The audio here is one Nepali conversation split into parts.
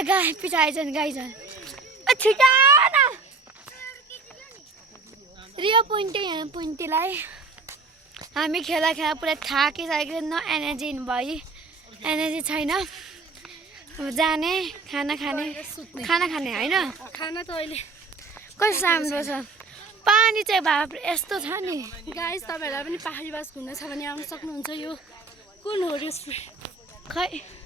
ए गाई पिछाइछन् गाईछन् छिटा न रियो पुइन्टीलाई हामी खेला पुरा थाकिसकेको न एनर्जी भयो एनर्जी छैन जाने खाना खाने होइन खाना त अहिले कस्तो राम्रो छ पानी चाहिँ बाप यस्तो छ नि गाइस तपाईहरुलाई पनि पहाडी बास घुम्न छ भने आउन सक्नुहुन्छ यो कुन हो रेस्टुरेन्ट खै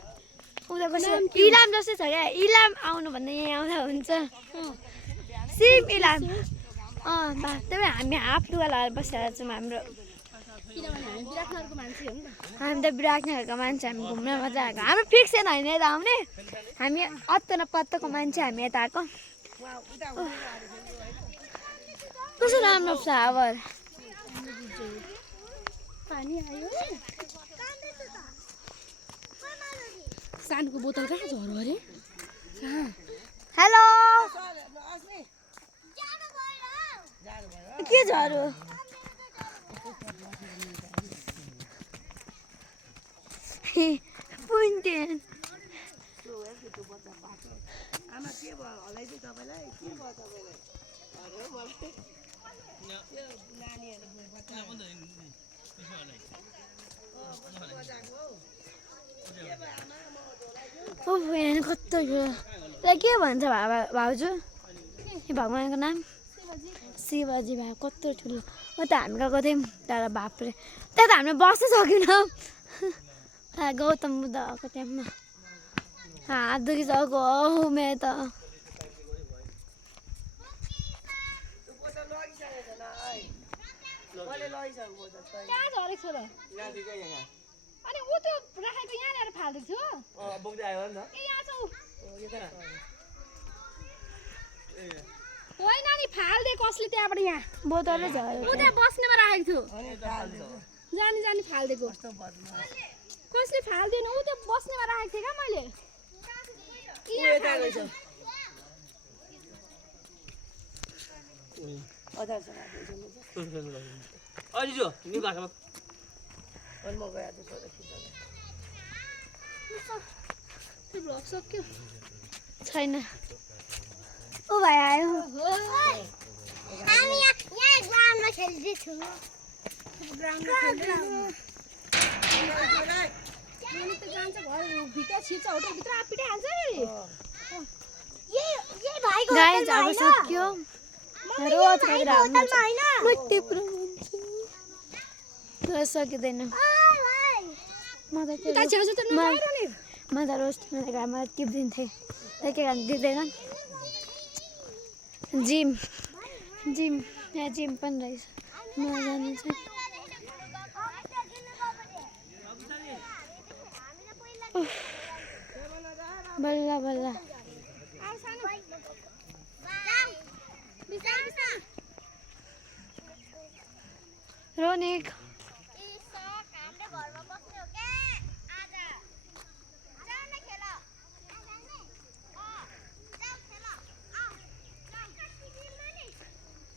उनीहरूको इलाम जस्तै छ क्या इलाम आउनु भन्दा यहाँ आउँदा हुन्छ सिम इलाम बा त्यही हामी हाफ लुगा लगाएर बसिरहेको छौँ हाम्रो हामी त विराटनगरको मान्छे हामी घुम्न मजा आएको हाम्रो फिक्स छैन होइन यता आउने हामी अत्तो न पत्तोको मान्छे हामी यता आएको कस्तो राम्रो फ्लावर पानी आयो सानको बोतल कहाँ झर्यो अरे हेलो के झर्यो पुइन्टेन आमा के भयो हलाइदियो तपाईलाई के भयो तपाईलाई अरे मलाई त्यो नानीहरुले बच्चा पनि त त्यसो हलाइ ओहो यहाँ कस्तो के भन्छ भाउजू भगवानको नाम शिवजी भा कस्तो ठुलो म त हामी गएको थियौँ तर बाप्रे त्यहाँ त हामीले बस्नै सकेनौँ गौतम बुद्धको टाइममा हात दुखिसक्यो हौ मेरो त कहाँ झरेको छ र अनि ऊ त्यो राखेको यहाँ ल्याएर फाल्दैछ बोक्दै आयो नि त ए यहाँ छ ऊ यो कहाँ होइन नि फाल्दे कसले त्यहाँबाट यहाँ बोतलै झऱ्यो ऊ त्यहाँ बस्नेमा राखेको छु जानी जानी फाल्दिएको कसले फाल्दैन ऊ त्यो बस्नेमा राखेको थिएँ क्या मैले अजिजो नि बाख्रा अनि म गए आज सोधे त्यो भ्लग सक्यो छैन ओ भाइ आयो हामी यहाँ ग्राउन्डमा खेल्दै छौँ मैले त जान्छ घर भित्र छिर्छ होटलभित्र आपिटै हाल्छ नि यही भाइको गाइस अब सक्यो रोज होटलमा होइन मट्टी पुरा हुन्छ तर सकिँदैन म त उता छेउछाउ त नगएर नि म त रोस्ट घरमा टिप्दिन्थेँ त्यही के कारण दिँदैन जिम यहाँ जिम पनि रहेछ म जानु चाहिँ बल्ल बल्ल रोनिक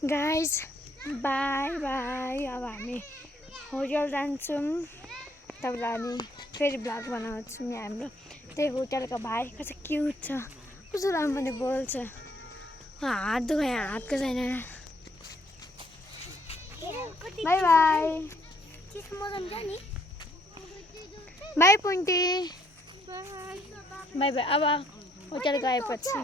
गाइस बाई बाई अब हामी होटल जान्छौँ तपाईँलाई अनि फेरि भ्लग बनाउँछौँ यहाँ हाम्रो त्यही होटलको भाइ कस्तो क्युट छ कस्तो राम्ररी बोल्छ हात दुखायो हातको छैन bye bye bye Punti bye bye अब होटल गएपछि